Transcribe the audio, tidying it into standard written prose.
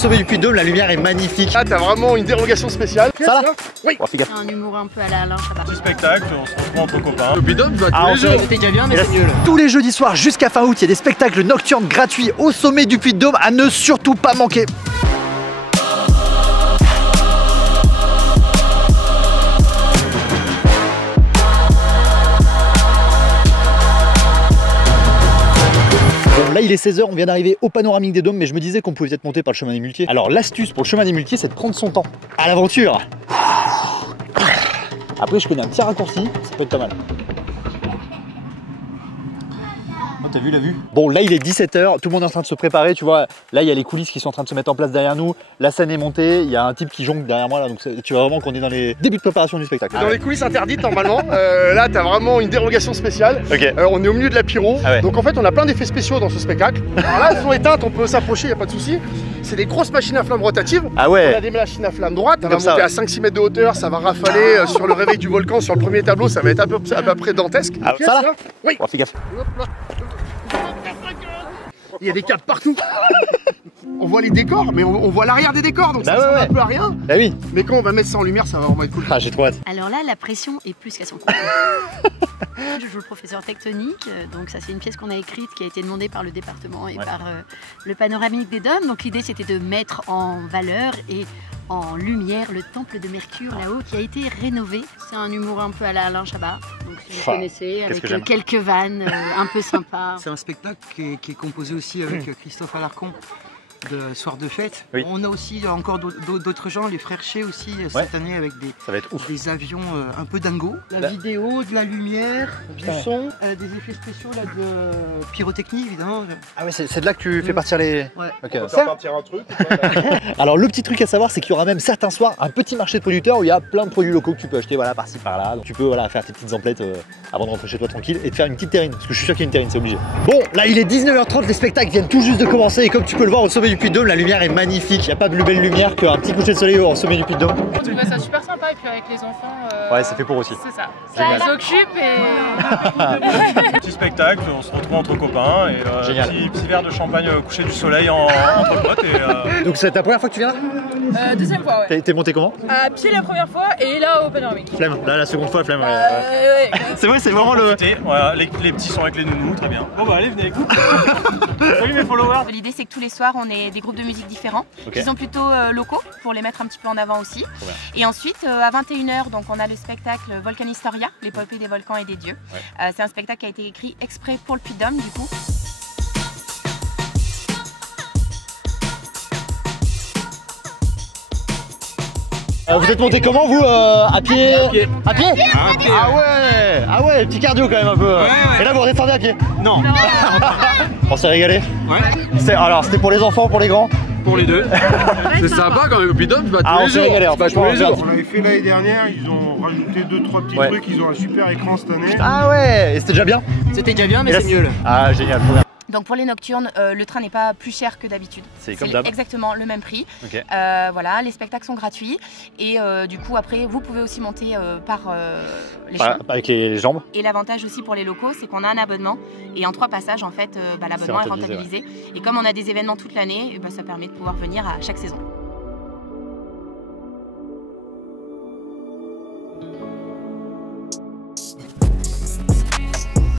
Sommet du Puy-de-Dôme, la lumière est magnifique. Ah, t'as vraiment une dérogation spéciale. Ça là? Oui. Oh, fais gaffe. Un humour un peu à la Alain Chabat. Petit spectacle, on se retrouve entre copains. Le Puy-de-Dôme, tu vas tous les jours. C'était déjà bien, mais c'est mieux là. Tous les jeudis soirs jusqu'à fin août, il y a des spectacles nocturnes gratuits au sommet du Puy-de-Dôme à ne surtout pas manquer. Bon, là il est 16h, on vient d'arriver au panoramique des Dômes, mais je me disais qu'on pouvait peut-être monter par le chemin des Muletiers. Alors l'astuce pour le chemin des Muletiers, c'est de prendre son temps. À l'aventure. Après je connais un petit raccourci, ça peut être pas mal. Oh, t'as vu la vue? Bon, là il est 17h, tout le monde est en train de se préparer, tu vois. Là il y a les coulisses qui sont en train de se mettre en place derrière nous. La scène est montée, il y a un type qui jongle derrière moi là, donc tu vois vraiment qu'on est dans les débuts de préparation du spectacle. Dans les coulisses interdites normalement. Là, t'as vraiment une dérogation spéciale. Ok. On est au milieu de la pyro. Ah ouais. Donc en fait, on a plein d'effets spéciaux dans ce spectacle. Alors là, elles sont éteintes, on peut s'approcher, y a pas de souci. C'est des grosses machines à flammes rotatives. Ah On a ouais. des machines à flammes droites. Ça va Comme ça, monter ouais. à 5-6 mètres de hauteur, ça va rafaler sur le réveil du volcan, sur le premier tableau, ça va être à peu près dantesque. Ah, ça là? Oui. Oh, fais gaffe. Il y a des câbles partout. On voit les décors, mais on voit l'arrière des décors, donc Bah ça ouais, ressemble ouais. un peu à rien. Bah oui. Mais quand on va mettre ça en lumière, ça va vraiment être cool. Ah, j'ai trop hâte. Alors là, la pression est plus qu'à son compte. Je joue le professeur Tectonique, donc ça c'est une pièce qu'on a écrite qui a été demandée par le département et par le panoramique des Dômes. Donc l'idée c'était de mettre en valeur et en lumière le temple de Mercure là-haut qui a été rénové. C'est un humour un peu à la Alain Chabat, donc si vous connaissez, avec quelques vannes un peu sympas. C'est un spectacle qui est composé aussi avec Christophe Alarcon de Soir de Fête. Oui. On a aussi encore d'autres gens, les frères Ché aussi cette année avec Ça va être ouf. des avions un peu dingo. La vidéo, de la lumière, du son, des effets spéciaux là, de pyrotechnie évidemment. Ah ouais, c'est de là que tu fais partir les... Ouais. Ok. On va faire partir un truc. Alors le petit truc à savoir, c'est qu'il y aura même certains soirs un petit marché de producteurs où il y a plein de produits locaux que tu peux acheter voilà, par-ci par-là. Donc tu peux voilà, faire tes petites emplettes avant de rentrer chez toi tranquille et de faire une petite terrine. Parce que je suis sûr qu'il y a une terrine, c'est obligé. Bon, là il est 19h30, les spectacles viennent tout juste de commencer et comme tu peux le voir au sommet du Puy-de-Dôme, la lumière est magnifique. Il n'y a pas de plus belle lumière qu'un petit coucher de soleil au sommet du Puy-de-Dôme. On trouvait ça super sympa et puis avec les enfants. Ouais, c'est fait pour aussi. C'est ça. Génial. Ça les occupe et. Petit spectacle, on se retrouve entre copains et Génial. petit verre de champagne au coucher du soleil entre potes. Et, Donc c'est ta première fois que tu viens là? Deuxième fois, ouais. T'es monté comment? À pied la première fois et là au panoramique. Flemme. Là la seconde fois, flemme. Ouais. C'est vrai, c'est vraiment le... voilà, les petits sont avec les nounous, très bien. Bon bah allez, venez avec nous. Salut mes followers. L'idée c'est que tous les soirs on ait des groupes de musique différents qui sont plutôt locaux pour les mettre un petit peu en avant aussi. Et ensuite à 21h donc on a le spectacle Volcanistoria, l'épopée des volcans et des dieux. C'est un spectacle qui a été écrit exprès pour le Puy-de-Dôme du coup. Vous êtes monté comment vous à pied? À pied. À pied? Ah ouais. Ah ouais, petit cardio quand même un peu. Et là vous redescendez à pied? Non. On s'est régalé? Ouais. Alors c'était pour les enfants, pour les grands? Pour les deux. C'est sympa quand même au Puy-de-Dôme, tu vas Ah, tous on les s'est jours. régalé, Tu vas tous les jours. On l'avait fait l'année dernière, ils ont rajouté 2-3 petits trucs, ils ont un super écran cette année. Ah ouais, et c'était déjà bien? C'était déjà bien, mais c'est mieux là. Ah génial, trop bien. Donc pour les nocturnes, le train n'est pas plus cher que d'habitude. C'est comme d'hab. Exactement le même prix. Ok. Voilà, les spectacles sont gratuits et du coup après vous pouvez aussi monter par les chemins. Avec les jambes? Et l'avantage aussi pour les locaux, c'est qu'on a un abonnement et en 3 passages en fait, l'abonnement est rentabilisé. Et comme on a des événements toute l'année, ça permet de pouvoir venir à chaque saison.